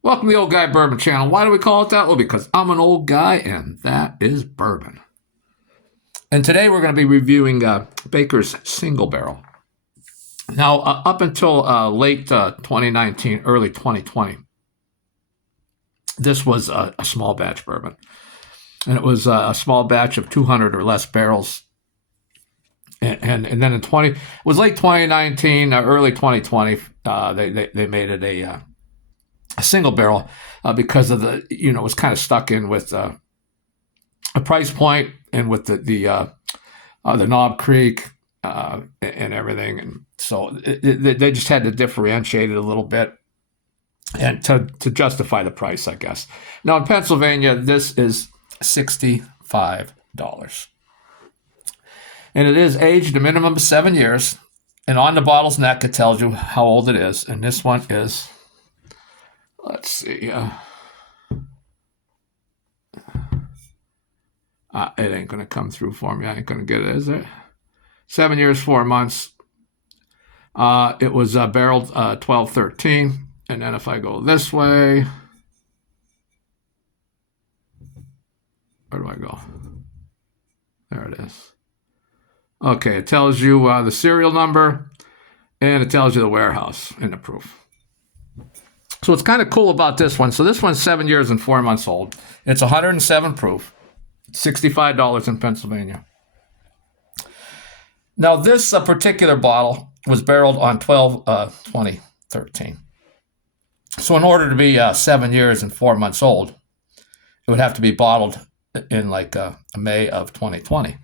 Welcome to the Old Guy Bourbon Channel. Why do we call it that? Well, because I'm an old guy and that is bourbon. And today we're going to be reviewing Baker's Single Barrel. Now, up until late 2019, early 2020, this was a small batch bourbon. And it was a small batch of 200 or less barrels. And then it was late 2019, early 2020, they made it a single barrel because of it was kind of stuck in with a price point and with the Knob Creek and everything, and so they just had to differentiate it a little bit and to justify the price, I guess. Now in Pennsylvania, this is $65, and it is aged a minimum of 7 years. And on the bottle's neck, it tells you how old it is, and this one is. Let's see. It ain't going to come through for me. I ain't going to get it, is it? 7 years, 4 months. It was barreled 12-13. And then if I go this way, where do I go? There it is. Okay, it tells you the serial number, and it tells you the warehouse and the proof. So what's kind of cool about this one, so this one's 7 years and 4 months old. It's 107 proof, $65 in Pennsylvania. Now this particular bottle was barreled on 12/20/13. So in order to be 7 years and 4 months old, it would have to be bottled in like May of 2020.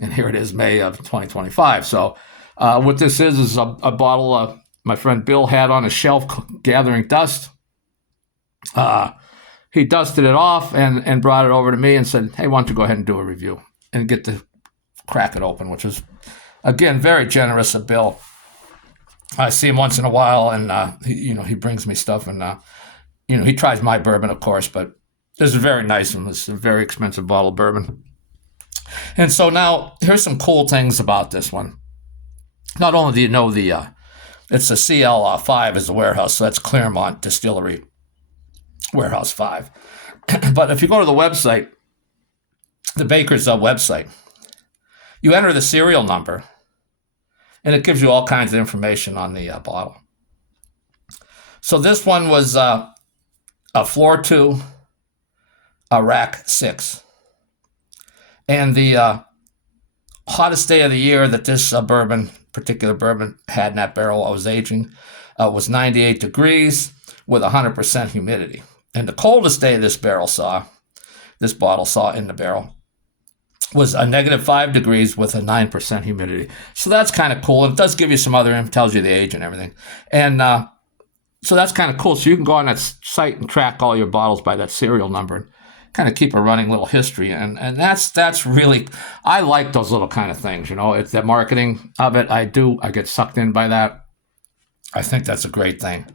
And here it is, May of 2025. So what this is a bottle my friend Bill had on a shelf gathering dust. He dusted it off and brought it over to me and said, hey, why don't you go ahead and do a review and get to crack it open, which was, again, very generous of Bill. I see him once in a while, and he brings me stuff, and he tries my bourbon, of course, but this is a very nice one. This is a very expensive bottle of bourbon. And so now here's some cool things about this one. Not only do you know it's a CL5 is the warehouse, so that's Claremont Distillery Warehouse 5. But if you go to the website, the Baker's website, you enter the serial number, and it gives you all kinds of information on the bottle. So this one was a floor 2, a rack 6. And the hottest day of the year that this particular bourbon had in that barrel I was aging was 98 degrees with 100% humidity. And the coldest day this bottle saw in the barrel was a -5 degrees with a 9% humidity. So that's kind of cool. And it does give you some other info, tells you the age and everything. And so that's kind of cool. So you can go on that site and track all your bottles by that serial number and kind of keep a running little history. And that's really, I like those little kind of things, it's the marketing of it. I get sucked in by that. I think that's a great thing.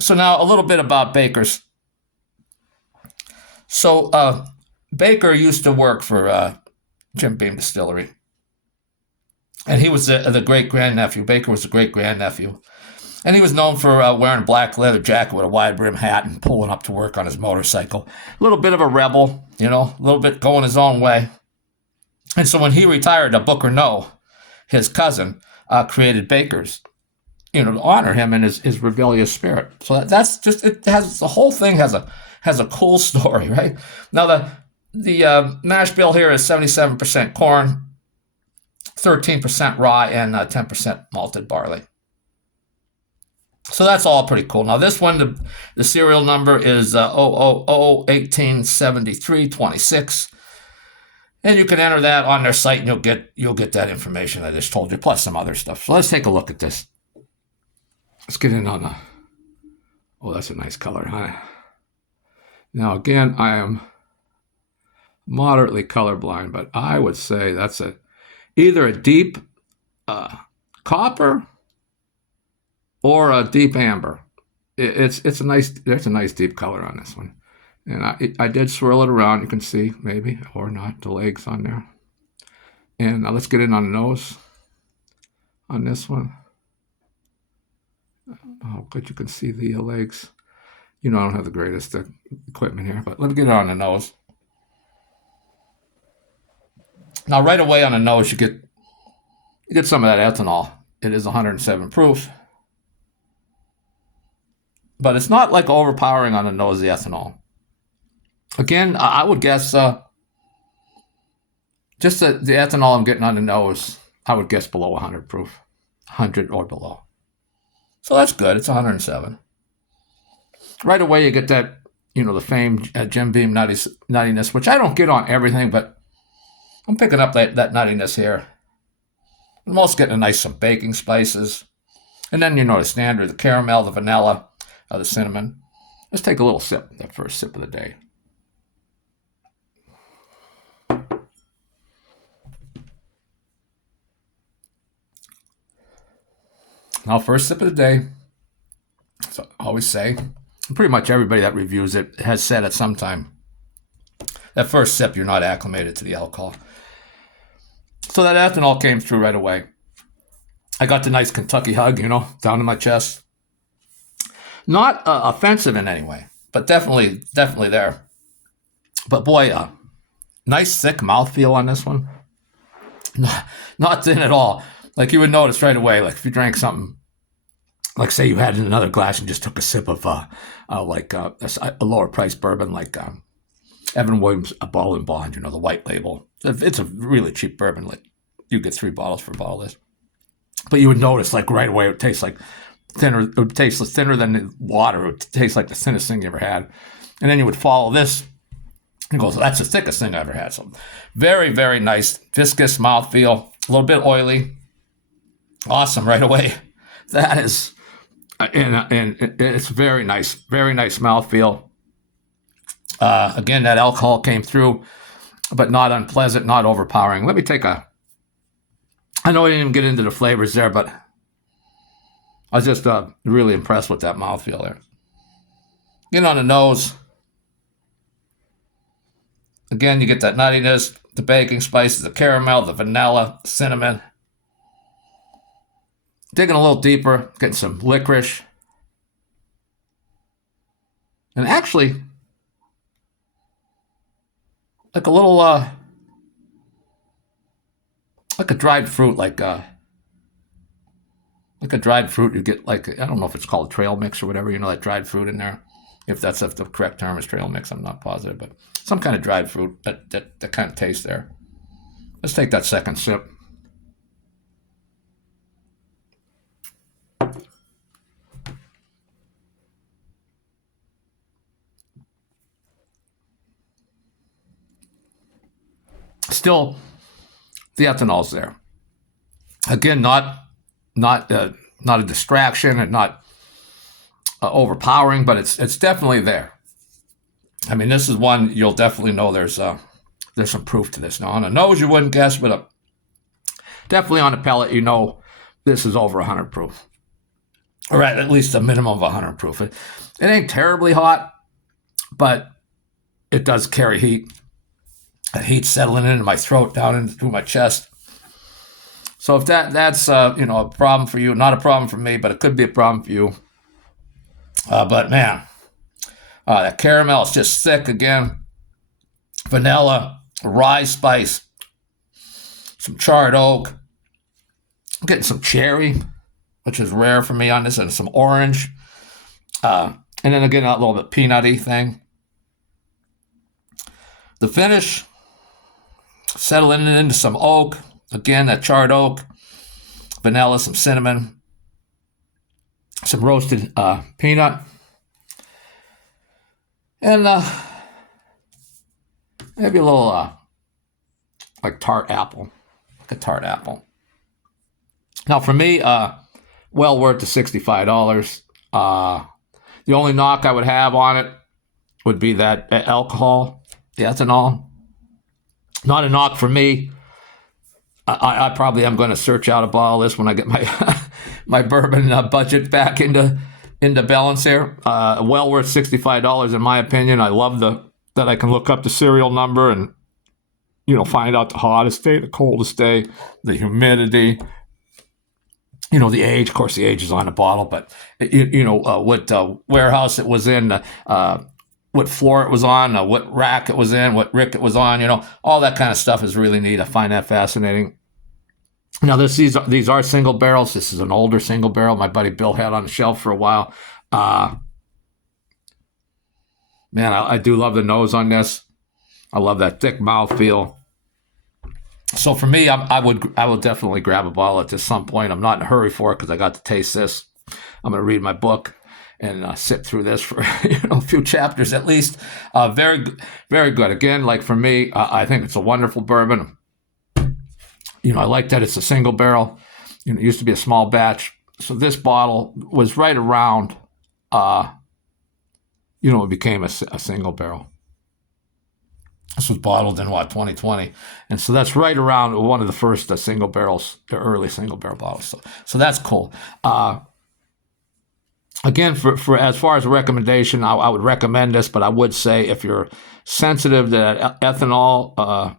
So now a little bit about Baker's. So Baker used to work for Jim Beam Distillery. And he was the great-grandnephew. Baker was the great-grandnephew. And he was known for wearing a black leather jacket with a wide brim hat and pulling up to work on his motorcycle. A little bit of a rebel, a little bit going his own way. And so when he retired, Booker Noe, his cousin, created Baker's, to honor him and his rebellious spirit. So that's just, the whole thing has a cool story, right? Now the mash bill here is 77% corn, 13% rye, and 10% malted barley. So that's all pretty cool. Now this one, the serial number is 000187326, and you can enter that on their site, and you'll get that information I just told you, plus some other stuff. So let's take a look at this. Let's get in on the. Oh, that's a nice color, huh? Now again, I am moderately colorblind, but I would say that's either a deep copper or a deep amber. There's a nice deep color on this one. And I did swirl it around. You can see, maybe, or not, the legs on there. And now let's get in on the nose on this one. Oh, good, you can see the legs. I don't have the greatest equipment here, but let me get it on the nose. Now, right away on the nose, you get some of that ethanol. It is 107 proof, but it's not like overpowering on the nose, the ethanol. Again, I would guess just the ethanol I'm getting on the nose, I would guess below 100 proof, 100 or below. So that's good. It's 107. Right away, you get that, the famed Jim Beam nuttiness, which I don't get on everything, but I'm picking up that nuttiness here. I'm also getting some baking spices. And then, the standard, the caramel, the vanilla, the cinnamon. Let's take a little sip, that first sip of the day. Now, first sip of the day, so I always say, pretty much everybody that reviews it has said at some time, that first sip, you're not acclimated to the alcohol. So that ethanol came through right away. I got the nice Kentucky hug, down in my chest. Not offensive in any way, but definitely there. But boy, nice thick mouthfeel on this one. Not thin at all. Like you would notice right away, like if you drank something, like say you had another glass and just took a sip of a lower price bourbon, like Evan Williams, a Bottle and Bond, the white label. It's a really cheap bourbon. Like you get 3 bottles for a bottle of this. But you would notice like right away it would taste like thinner. It would taste thinner than water. It would taste like the thinnest thing you ever had. And then you would follow this and go, so that's the thickest thing I ever had. So very, very nice, viscous mouthfeel, a little bit oily. Awesome right away. That is, and it's very nice mouthfeel. Again, that alcohol came through, but not unpleasant, not overpowering. Let me take I know I didn't even get into the flavors there, but I was just really impressed with that mouthfeel there. Get on the nose. Again, you get that nuttiness, the baking spices, the caramel, the vanilla, cinnamon. Digging a little deeper, getting some licorice. And actually, like a little, like a dried fruit, like a dried fruit. You get I don't know if it's called trail mix or whatever, that dried fruit in there. If the correct term is trail mix, I'm not positive, but some kind of dried fruit, that kind of taste there. Let's take that second sip. Still, the ethanol's there. Again, not a distraction and not overpowering, but it's definitely there. I mean, this is one you'll definitely know there's some proof to this. Now, on the nose, you wouldn't guess, but definitely on the palate, this is over 100 proof. Or at least a minimum of 100 proof. It ain't terribly hot, but it does carry heat. That heat settling into my throat, down into my chest. So if that's a problem for you, not a problem for me, but it could be a problem for you. But man, that caramel is just thick again. Vanilla, rye spice, some charred oak. I'm getting some cherry, which is rare for me on this, and some orange. And then again, a little bit peanutty thing. The finish, settling into some oak. Again, that charred oak, vanilla, some cinnamon, some roasted peanut, and maybe a little like tart apple, like a tart apple. Now, for me, well worth the $65. The only knock I would have on it would be that alcohol, the ethanol. Not a knock for me. I probably am going to search out a bottle of this when I get my my bourbon budget back into balance here. Well worth $65 in my opinion. I love that I can look up the serial number and find out the hottest day, the coldest day, the humidity. the age. Of course, the age is on the bottle, but what warehouse it was in, what floor it was on, what rack it was in, what rick it was on. All that kind of stuff is really neat. I find that fascinating. Now, these are single barrels. This is an older single barrel my buddy Bill had on the shelf for a while. Man, I do love the nose on this. I love that thick mouthfeel. So for me, I will definitely grab a bottle at some point. I'm not in a hurry for it because I got to taste this. I'm going to read my book and sit through this for a few chapters at least. Very, very good. Again, like for me, I think it's a wonderful bourbon. I like that it's a single barrel. It used to be a small batch. So this bottle was right around, it became a single barrel. This was bottled in 2020, and so that's right around one of the first single barrels, the early single barrel bottles. So that's cool. Again, for as far as a recommendation, I would recommend this, but I would say if you're sensitive to ethanol,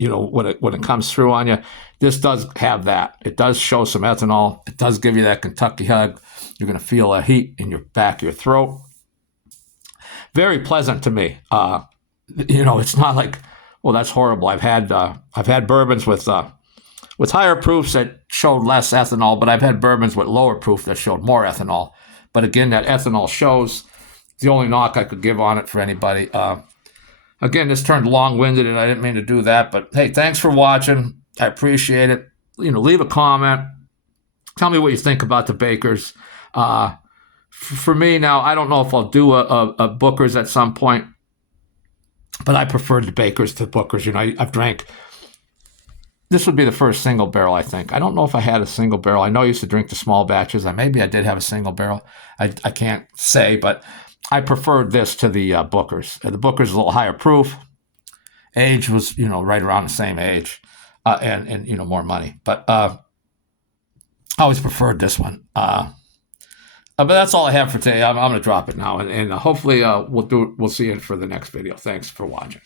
when it comes through on you, this does have that. It does show some ethanol. It does give you that Kentucky hug. You're going to feel a heat in your back of your throat. Very pleasant to me. It's not like, well, that's horrible. I've had bourbons with higher proofs that showed less ethanol, but I've had bourbons with lower proof that showed more ethanol. But again, that ethanol shows. The only knock I could give on it for anybody. Again, this turned long-winded, and I didn't mean to do that. But hey, thanks for watching. I appreciate it. Leave a comment. Tell me what you think about the Bakers. For me now, I don't know if I'll do a Booker's at some point. But I prefer the Bakers to Booker's. I've drank. This would be the first single barrel, I think. I don't know if I had a single barrel. I know I used to drink the small batches. Maybe I did have a single barrel. I can't say, but I preferred this to the Booker's. The Booker's is a little higher proof. Age was, right around the same age, and more money. But I always preferred this one. But that's all I have for today. I'm going to drop it now, and hopefully we'll see you for the next video. Thanks for watching.